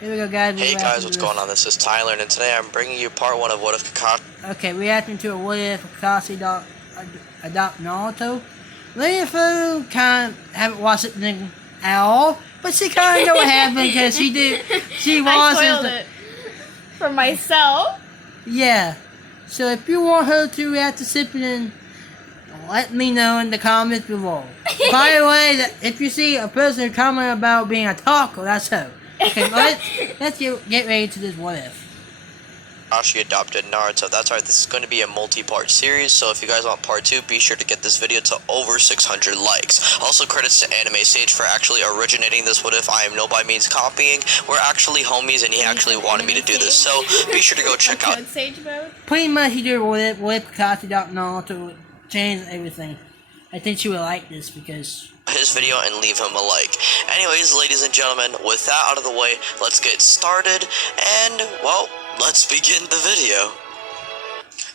Here we go, guys. Hey guys, what's going on? This is Tyler, and today I'm bringing you part 1 of What If Kakashi... Okay, reacting to a What If Kakashi adopt Naruto. Lady haven't watched it at all, but she kind of know what happened because she did. She watched I spoiled it for myself. Yeah. So if you want her to react to something, let me know in the comments below. By the way, if you see a person comment about being a taco, that's her. Okay, let's get ready to this What If. Kakashi adopted Naruto. That's right, this is going to be a multi-part series, so if you guys want part 2, be sure to get this video to over 600 likes. Also, credits to Anime Sage for actually originating this What If. I am no by means copying. We're actually homies, and he actually wanted me to do this, so be sure to go check out... Sage mode? Pretty much he did What If Kakashi adopt Naruto, change everything. I think she would like this because... his video and leave him a like. Anyways, ladies and gentlemen, with that out of the way, let's get started, and, well, let's begin the video.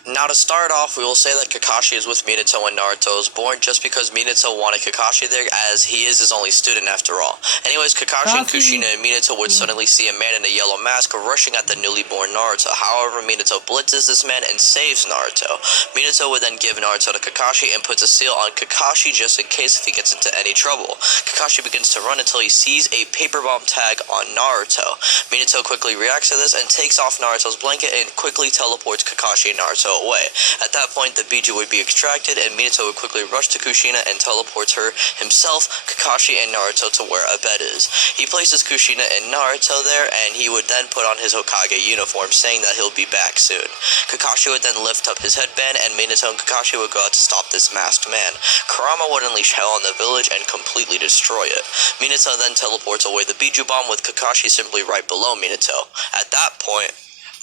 Now to start off, we will say that Kakashi is with Minato when Naruto is born just because Minato wanted Kakashi there as he is his only student after all. Anyways, Kakashi and Kushina and Minato would suddenly see a man in a yellow mask rushing at the newly born Naruto. However, Minato blitzes this man and saves Naruto. Minato would then give Naruto to Kakashi and puts a seal on Kakashi just in case if he gets into any trouble. Kakashi begins to run until he sees a paper bomb tag on Naruto. Minato quickly reacts to this and takes off Naruto's blanket and quickly teleports Kakashi and Naruto away. At that point, the Biju would be extracted, and Minato would quickly rush to Kushina and teleports her himself, Kakashi, and Naruto to where a bed is. He places Kushina and Naruto there, and he would then put on his Hokage uniform, saying that he'll be back soon. Kakashi would then lift up his headband, and Minato and Kakashi would go out to stop this masked man. Kurama would unleash hell on the village and completely destroy it. Minato then teleports away the Biju bomb with Kakashi simply right below Minato. At that point,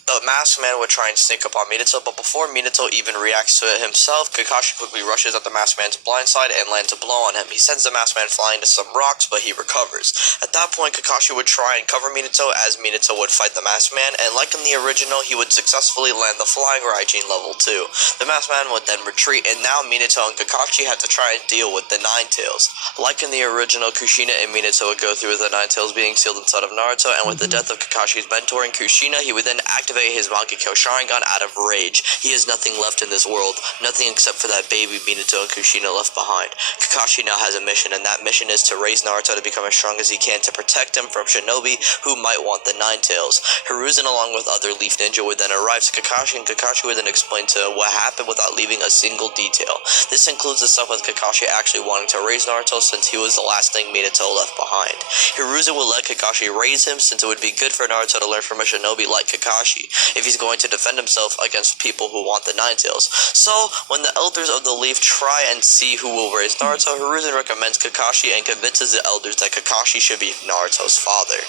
the masked man would try and sneak up on Minato, but before Minato even reacts to it himself, Kakashi quickly rushes at the masked man's blind side and lands a blow on him. He sends the masked man flying to some rocks, but he recovers. At that point, Kakashi would try and cover Minato as Minato would fight the masked man, and like in the original, he would successfully land the flying Raijin level 2. The masked man would then retreat, and now Minato and Kakashi had to try and deal with the Nine Tails. Like in the original, Kushina and Minato would go through with the Nine Tails being sealed inside of Naruto, and with the death of Kakashi's mentor and Kushina, he would then activate his Mangekyo Sharingan out of rage. He has nothing left in this world, nothing except for that baby Minato and Kushina left behind. Kakashi now has a mission, and that mission is to raise Naruto to become as strong as he can to protect him from shinobi who might want the Nine Tails. Hiruzen along with other Leaf Ninja would then arrive to Kakashi, and Kakashi would then explain to what happened without leaving a single detail. This includes the stuff with Kakashi actually wanting to raise Naruto since he was the last thing Minato left behind. Hiruzen would let Kakashi raise him since it would be good for Naruto to learn from a shinobi like Kakashi if he's going to defend himself against people who want the Nine Tails. So, when the elders of the Leaf try and see who will raise Naruto, Hiruzen recommends Kakashi and convinces the elders that Kakashi should be Naruto's father.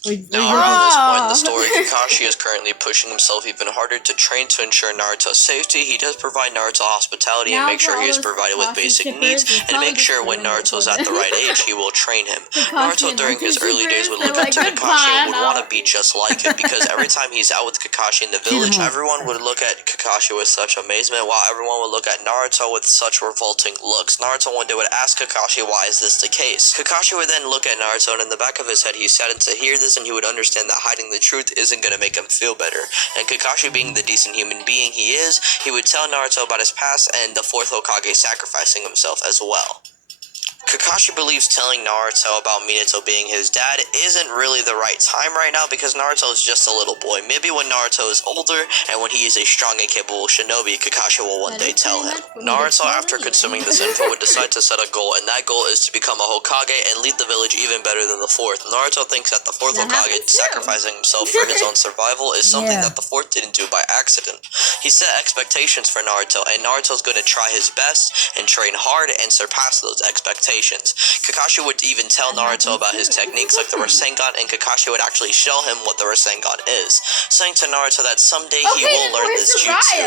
Now, around this point in the story, Kakashi is currently pushing himself even harder to train to ensure Naruto's safety. He does provide Naruto hospitality and make sure he is provided with basic needs, and make sure when Naruto is at the right age, he will train him. Naruto during his early days would look up to Kakashi and would want to be just like him, because every time he's out with Kakashi in the village, everyone would look at Kakashi with such amazement, while everyone would look at Naruto with such revolting looks. Naruto one day would ask Kakashi, why is this the case? Kakashi would then look at Naruto, and in the back of his head, he saddened to hear this, and he would understand that hiding the truth isn't going to make him feel better. And Kakashi, being the decent human being he is, he would tell Naruto about his past and the 4th Hokage sacrificing himself as well. Kakashi believes telling Naruto about Minato being his dad isn't really the right time right now because Naruto is just a little boy. Maybe when Naruto is older and when he is a strong and capable shinobi, Kakashi will one day tell him. Naruto, after consuming this info, would decide to set a goal, and that goal is to become a Hokage and lead the village even better than the 4th. Naruto thinks that the 4th Hokage sacrificing himself for his own survival is something that the 4th didn't do by accident. He set expectations for Naruto, and Naruto's going to try his best and train hard and surpass those expectations. Kakashi would even tell Naruto about his techniques like the Rasengan, and Kakashi would actually show him what the Rasengan is, saying to Naruto that someday he will learn this jutsu.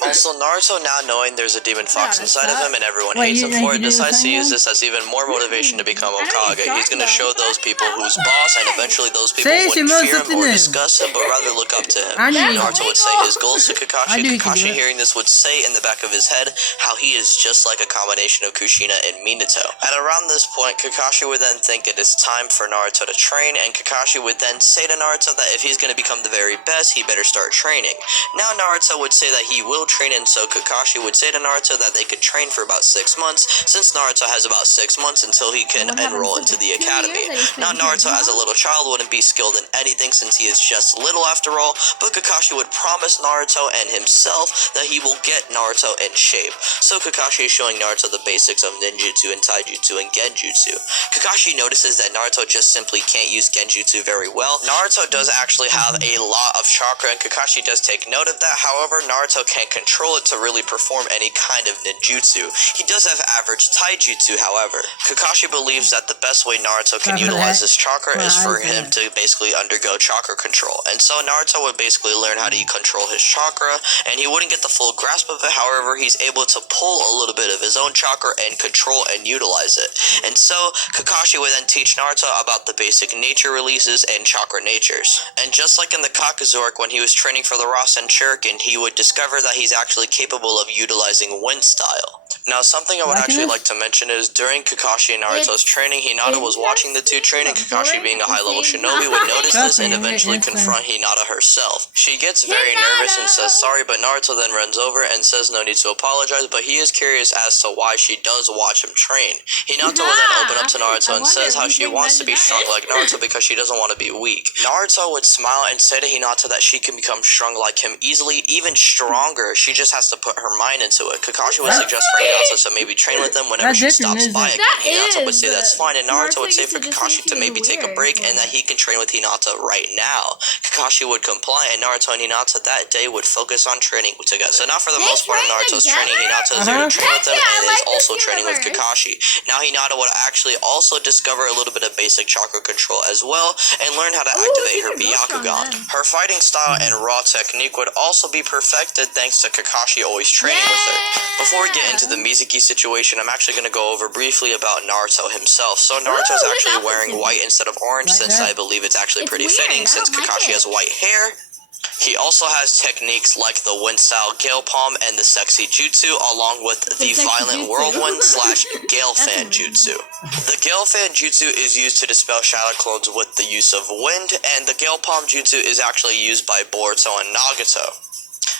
Also, Naruto, now knowing there's a demon fox inside of him and everyone hates him for it, decides to use this as even more motivation to become Hokage. He's going to show those people who's boss, and eventually those people wouldn't fear him or discuss him, but rather look up to him. Naruto would say his goals to Kakashi. Kakashi, hearing this, would say in the back of his head how he is just like a combination of Kushina and Minato. At around this point, Kakashi would then think it is time for Naruto to train, and Kakashi would then say to Naruto that if he's going to become the very best, he better start training. Now Naruto would say that he will train, and so Kakashi would say to Naruto that they could train for about 6 months, since Naruto has about 6 months until he can enroll into the academy. Now Naruto as a little child wouldn't be skilled in anything since he is just little after all, but Kakashi would promise Naruto and himself that he will get Naruto in shape. So Kakashi is showing Naruto the basics of ninjutsu and taijutsu and genjutsu. Kakashi notices that Naruto just simply can't use genjutsu very well. Naruto does actually have a lot of chakra, and Kakashi does take note of that. However, Naruto can't control it to really perform any kind of ninjutsu. He does have average taijutsu, however. Kakashi believes that the best way Naruto can utilize his chakra is for him to basically undergo chakra control. And so Naruto would basically learn how to control his chakra, and he wouldn't get the full grasp of it. However, he's able to pull a little bit of his own chakra and control and utilize it. And so Kakashi would then teach Naruto about the basic nature releases and chakra natures. And just like in the Kakazork, when he was training for the Rasen Shuriken, he would discover that he's actually capable of utilizing wind style. Now, something I would actually like to mention is during Kakashi and Naruto's training, Hinata was watching the two train, and Kakashi, being a high-level shinobi, would notice this and eventually confront Hinata herself. She gets very nervous and says sorry, but Naruto then runs over and says no need to apologize, but he is curious as to why she does watch him train. Hinata will then open up to Naruto and says how she wants to be strong like Naruto because she doesn't want to be weak. Naruto would smile and say to Hinata that she can become strong like him easily, even stronger. She just has to put her mind into it. Kakashi would suggest for Hinata to maybe train with him whenever she stops by again. Hinata would say that's fine, and Naruto would say for Kakashi to maybe take a break and that he can train with Hinata right now. Kakashi would comply, and Naruto and Hinata that day would focus on training together. So now for the most part of Naruto's training, Hinata is there to train with him and is also training with Kakashi. Now Hinata would actually also discover a little bit of basic chakra control as well and learn how to activate her Byakugan. Her fighting style and raw technique would also be perfected thanks to Kakashi always training with her. Before we get into the Mizuki situation, I'm actually going to go over briefly about Naruto himself. So Naruto is actually wearing white instead of orange, since I believe it's actually pretty fitting since Kakashi has white hair. He also has techniques like the wind style Gale Palm and the sexy jutsu, along with the violent whirlwind / Gale Fan jutsu. The Gale Fan jutsu is used to dispel shadow clones with the use of wind, and the Gale Palm jutsu is actually used by Boruto and Nagato.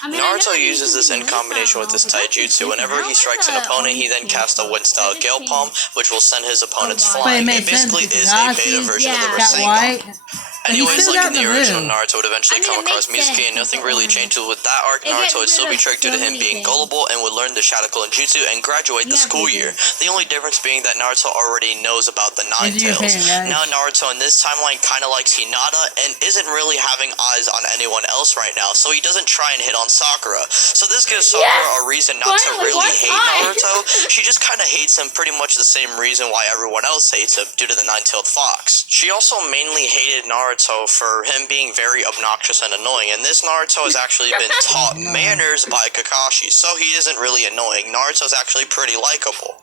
Naruto uses this in combination with his taijutsu. Whenever he strikes an opponent, he then casts a wind-style Gale Palm, which will send his opponents flying. It basically is a beta version of the Rasengan. Anyways, like in the original, Naruto would eventually come across Mizuki, and nothing really changes with that arc. Naruto would still be tricked due to him being gullible and would learn the Shadow Clone Jutsu and graduate the school year. The only difference being that Naruto already knows about the Nine Tails. Now Naruto in this timeline kind of likes Hinata and isn't really having eyes on anyone else right now, so he doesn't try and hit on Sakura. So this gives Sakura a reason not to really hate Naruto. She just kind of hates him pretty much the same reason why everyone else hates him, due to the Nine-Tailed Fox. She also mainly hated Naruto for him being very obnoxious and annoying, and this Naruto has actually been taught manners by Kakashi, so he isn't really annoying. Naruto's actually pretty likable.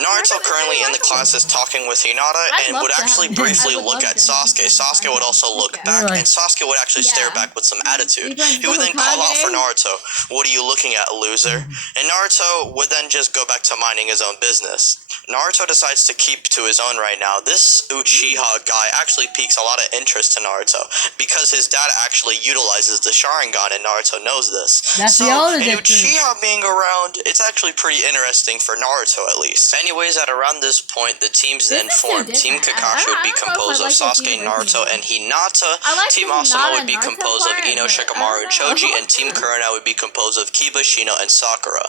Naruto currently in the class is talking with Hinata and would actually briefly look at Sasuke. Sasuke would also look back, and Sasuke would actually stare back with some attitude. He would then call out for Naruto, "What are you looking at, loser?" And Naruto would then just go back to minding his own business. Naruto decides to keep to his own right now. This Uchiha guy actually piques a lot of interest to Naruto because his dad actually utilizes the Sharingan, and Naruto knows this. So, and Uchiha being around, it's actually pretty interesting for Naruto at least. Anyways, at around this point, the teams then formed. Team Kakashi would be composed of Sasuke, Naruto, and Hinata. Team Asuma would be composed of Ino, Shikamaru, and Choji, and Team Kurona would be composed of Kiba, Shino, and Sakura.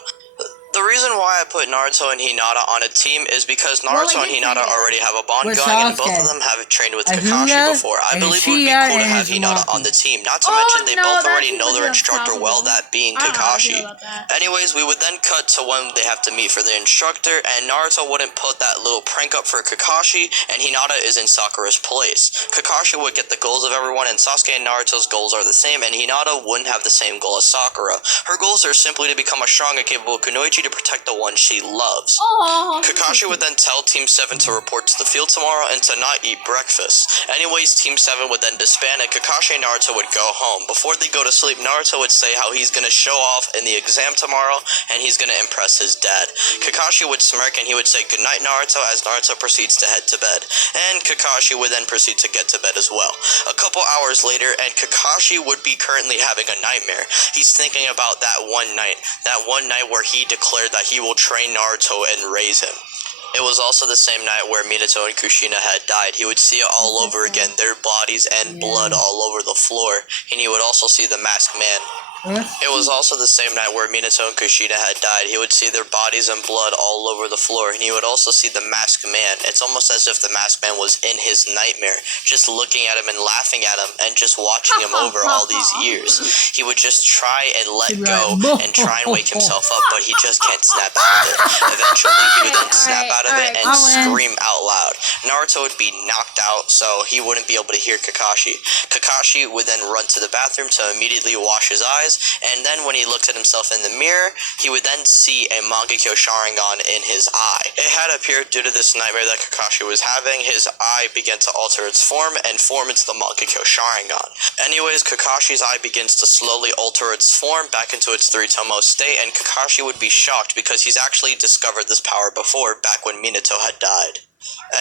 The reason why I put Naruto and Hinata on a team is because Naruto and Hinata already have a bond going, and both of them have trained with Kakashi before. I believe it would be cool to have Hinata on the team, not to mention they both already know their instructor well, that being Kakashi. Anyways, we would then cut to when they have to meet for their instructor, and Naruto wouldn't put that little prank up for Kakashi, and Hinata is in Sakura's place. Kakashi would get the goals of everyone, and Sasuke and Naruto's goals are the same, and Hinata wouldn't have the same goal as Sakura. Her goals are simply to become a strong and capable kunoichi to protect the one she loves. Oh. Kakashi would then tell Team 7 to report to the field tomorrow and to not eat breakfast. Anyways, Team 7 would then disband and Kakashi and Naruto would go home. Before they go to sleep, Naruto would say how he's gonna show off in the exam tomorrow and he's gonna impress his dad. Kakashi would smirk and he would say goodnight Naruto as Naruto proceeds to head to bed. And Kakashi would then proceed to get to bed as well. A couple hours later, and Kakashi would be currently having a nightmare. He's thinking about that one night where he declared that he will train Naruto and raise him. It was also the same night where Minato and Kushina had died. He would see it all over again, their bodies and blood all over the floor, and he would also see the masked man. It was also the same night where Minato and Kushina had died. He would see their bodies and blood all over the floor, and he would also see the masked man. It's almost as if the masked man was in his nightmare, just looking at him and laughing at him and just watching him over all these years. He would just try and let go and try and wake himself up, but he just can't snap out of it. Eventually, he would then snap out of it and scream out loud. Naruto would be knocked out, so he wouldn't be able to hear Kakashi. Kakashi would then run to the bathroom to immediately wash his eyes, and then when he looked at himself in the mirror, he would then see a Mangekyo Sharingan in his eye. It had appeared due to this nightmare that Kakashi was having, his eye began to alter its form and form into the Mangekyo Sharingan. Anyways, Kakashi's eye begins to slowly alter its form back into its 3-tomo state, and Kakashi would be shocked because he's actually discovered this power before, back when Minato had died.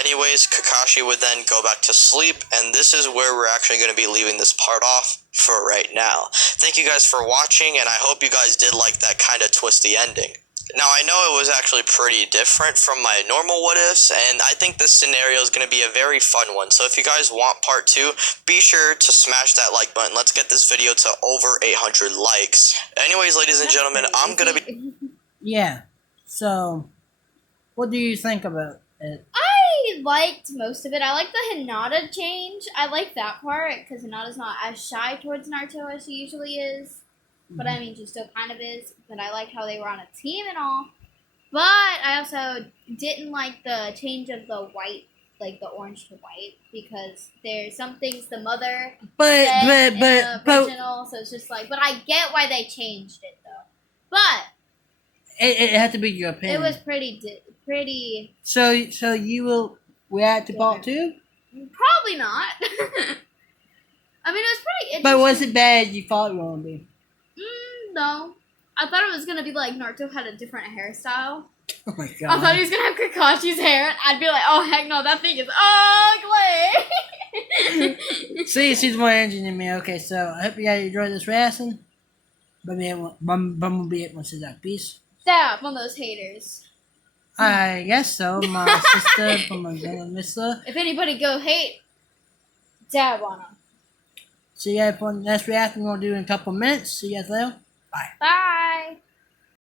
Anyways, Kakashi would then go back to sleep, and this is where we're actually going to be leaving this part off for right now. Thank you guys for watching, and I hope you guys did like that kind of twisty ending. Now, I know it was actually pretty different from my normal what-ifs, and I think this scenario is going to be a very fun one. So if you guys want part 2, be sure to smash that like button. Let's get this video to over 800 likes. Anyways, ladies and gentlemen, I'm going to be... Yeah, so, what do you think about it? I liked most of it. I like the Hinata change. I like that part because Hinata's not as shy towards Naruto as she usually is. But I mean, she still kind of is. But I like how they were on a team and all. But I also didn't like the change of the white, like the orange to white, because there's some things the mother said in the original. So it's just like, but I get why they changed it though. But it had to be your opinion. it was pretty. So you will react to part 2? Probably not. I mean, it was pretty interesting. But was it bad you thought it was going to be? No. I thought it was going to be like Naruto had a different hairstyle. Oh my god. I thought he was going to have Kakashi's hair. And I'd be like, oh, heck no, that thing is ugly. See, she's more engine than me. Okay, so I hope you guys enjoyed this reaction. Bumblebee at once is that peace. Stop on those haters. I guess so. My sister from my brother, Missa. If anybody go hate, dab on them. See you guys for the next reaction we'll do in a couple minutes. See you guys later. Bye. Bye.